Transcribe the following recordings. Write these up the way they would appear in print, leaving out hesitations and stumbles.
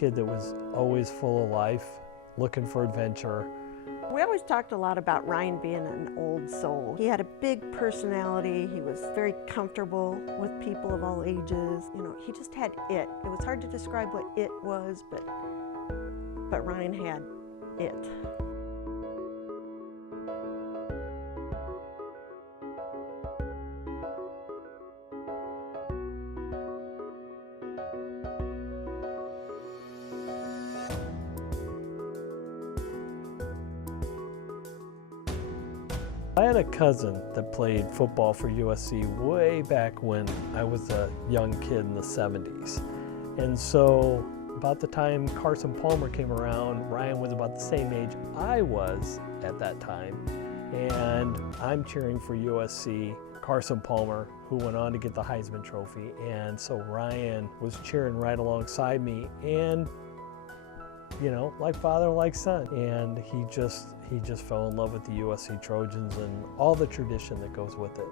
kid that was always full of life, looking for adventure. We always talked a lot about Ryan being an old soul. He had a big personality. He was very comfortable with people of all ages. You know, he just had it. It was hard to describe what it was, but Ryan had it. I had a cousin that played football for USC way back when I was a young kid in the 70s. And so about the time Carson Palmer came around, Ryan was about the same age I was at that time. And I'm cheering for USC, Carson Palmer, who went on to get the Heisman Trophy. And so Ryan was cheering right alongside me, and you know, like father, like son. And he just fell in love with the USC Trojans and all the tradition that goes with it.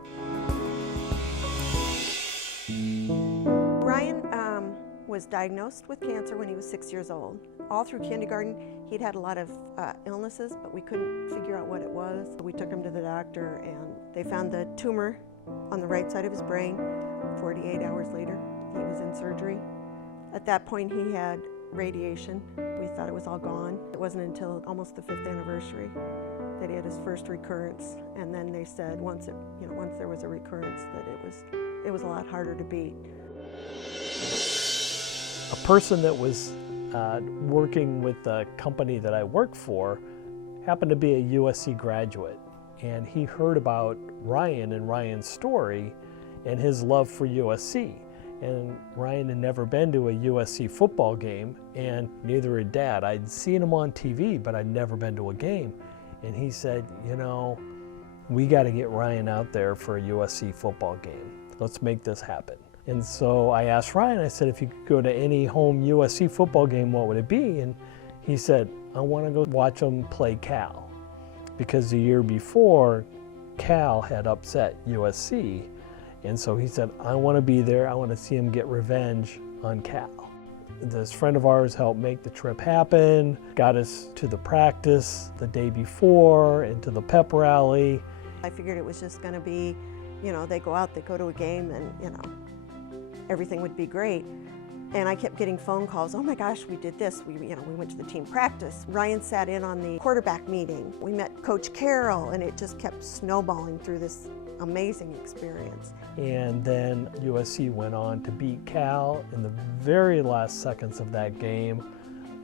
Ryan was diagnosed with cancer when he was 6 years old. All through kindergarten, he'd had a lot of illnesses, but we couldn't figure out what it was. We took him to the doctor, and they found the tumor on the right side of his brain. 48 hours later, he was in surgery. At that point, he had radiation. We thought it was all gone. It wasn't until almost the 5th anniversary that he had his first recurrence, and then they said once there was a recurrence that it was a lot harder to beat. A person that was working with the company that I work for happened to be a USC graduate, and he heard about Ryan and Ryan's story and his love for USC. And Ryan had never been to a USC football game, and neither had Dad. I'd seen him on TV, but I'd never been to a game. And he said, you know, we got to get Ryan out there for a USC football game. Let's make this happen. And so I asked Ryan, I said, if you could go to any home USC football game, what would it be? And he said, I want to go watch them play Cal. Because the year before, Cal had upset USC. And so he said, I want to be there. I want to see him get revenge on Cal. This friend of ours helped make the trip happen, got us to the practice the day before and to the pep rally. I figured it was just going to be, you know, they go out, they go to a game, and, you know, everything would be great. And I kept getting phone calls, oh my gosh, we did this, we went to the team practice. Ryan sat in on the quarterback meeting. We met Coach Carroll, and it just kept snowballing through this amazing experience. And then USC went on to beat Cal in the very last seconds of that game,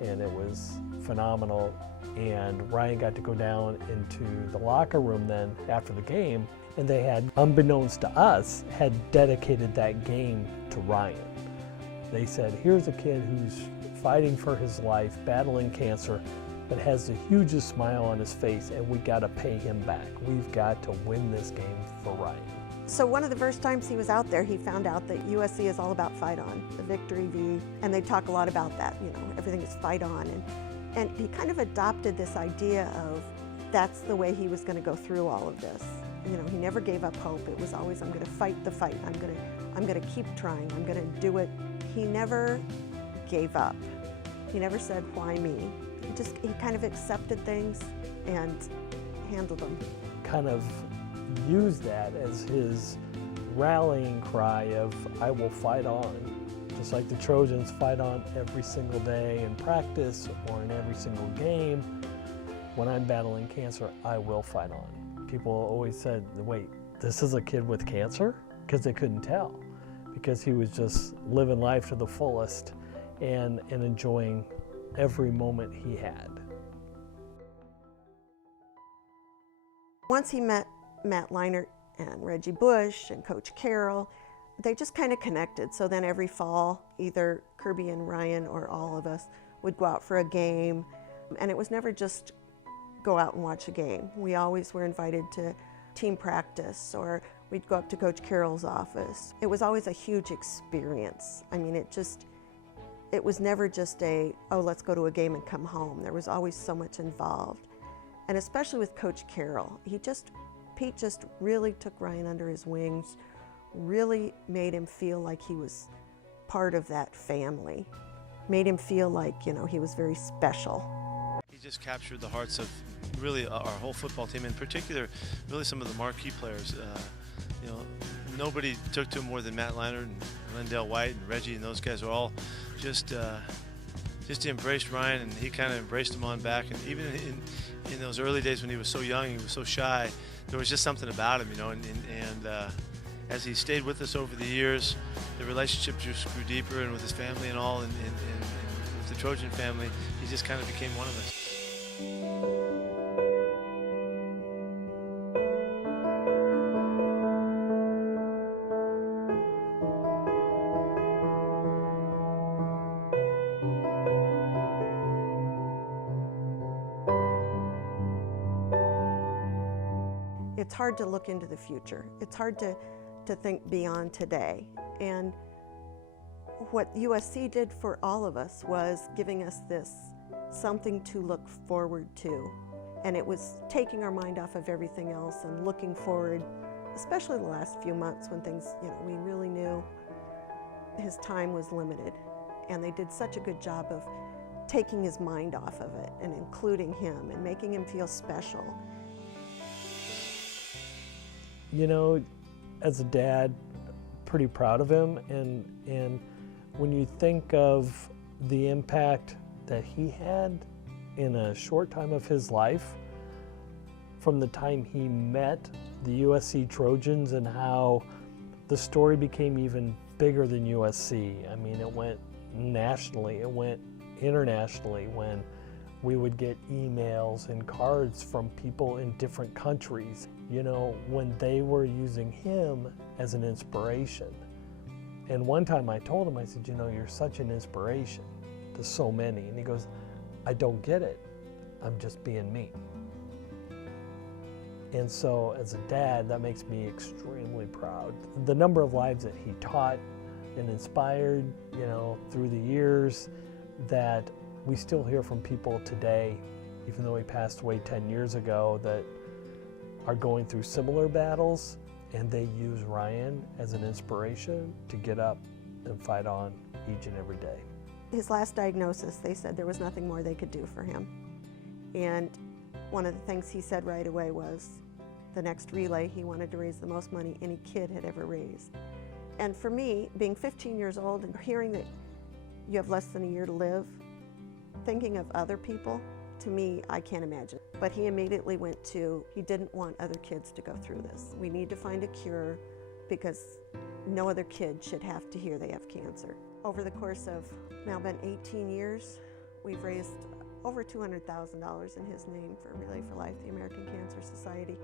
and it was phenomenal. And Ryan got to go down into the locker room then after the game, and they had, unbeknownst to us, had dedicated that game to Ryan. They said, here's a kid who's fighting for his life, battling cancer, but has the hugest smile on his face, and we got to pay him back. We've got to win this game for Ryan. So one of the first times he was out there, he found out that USC is all about fight on, the victory V, and they talk a lot about that, you know, everything is fight on. And he kind of adopted this idea of that's the way he was going to go through all of this. You know, he never gave up hope. It was always, I'm going to fight the fight. I'm going to keep trying. I'm going to do it. He never gave up. He never said, why me? He kind of accepted things and handled them. Kind of used that as his rallying cry of, I will fight on. Just like the Trojans fight on every single day in practice or in every single game. When I'm battling cancer, I will fight on. People always said, wait, this is a kid with cancer? Because they couldn't tell. Because he was just living life to the fullest and enjoying every moment he had. Once he met Matt Leinart and Reggie Bush and Coach Carroll, they just kind of connected. So then every fall, either Kirby and Ryan or all of us would go out for a game. And it was never just go out and watch a game. We always were invited to team practice, or we'd go up to Coach Carroll's office. It was always a huge experience. I mean, it was never just oh, let's go to a game and come home. There was always so much involved. And especially with Coach Carroll, Pete just really took Ryan under his wings, really made him feel like he was part of that family. made him feel like, he was very special. He just captured the hearts of really our whole football team, in particular, really some of the marquee players. Nobody took to him more than Matt Leinart and Lindell White and Reggie, and those guys were all just he embraced Ryan, and he kind of embraced him on back. And even in those early days when he was so young, he was so shy, there was just something about him, and as he stayed with us over the years, the relationship just grew deeper, and with his family and all, and with the Trojan family, he just kind of became one of us. It's hard to look into the future. It's hard to think beyond today. And what USC did for all of us was giving us this something to look forward to. And it was taking our mind off of everything else and looking forward, especially the last few months when things, we really knew his time was limited. And they did such a good job of taking his mind off of it and including him and making him feel special. As a dad, pretty proud of him, and when you think of the impact that he had in a short time of his life, from the time he met the USC Trojans and how the story became even bigger than USC. I mean, it went nationally, it went internationally when we would get emails and cards from people in different countries, when they were using him as an inspiration. And one time I told him, I said, you're such an inspiration to so many. And he goes, I don't get it. I'm just being me. And so as a dad, that makes me extremely proud. The number of lives that he taught and inspired, through the years, that we still hear from people today, even though he passed away 10 years ago, that are going through similar battles, and they use Ryan as an inspiration to get up and fight on each and every day. His last diagnosis, they said there was nothing more they could do for him. And one of the things he said right away was the next relay, he wanted to raise the most money any kid had ever raised. And for me, being 15 years old and hearing that you have less than a year to live, thinking of other people, to me, I can't imagine. But he immediately went to, he didn't want other kids to go through this. We need to find a cure because no other kid should have to hear they have cancer. Over the course of now been 18 years, we've raised over $200,000 in his name for Relay for Life, the American Cancer Society.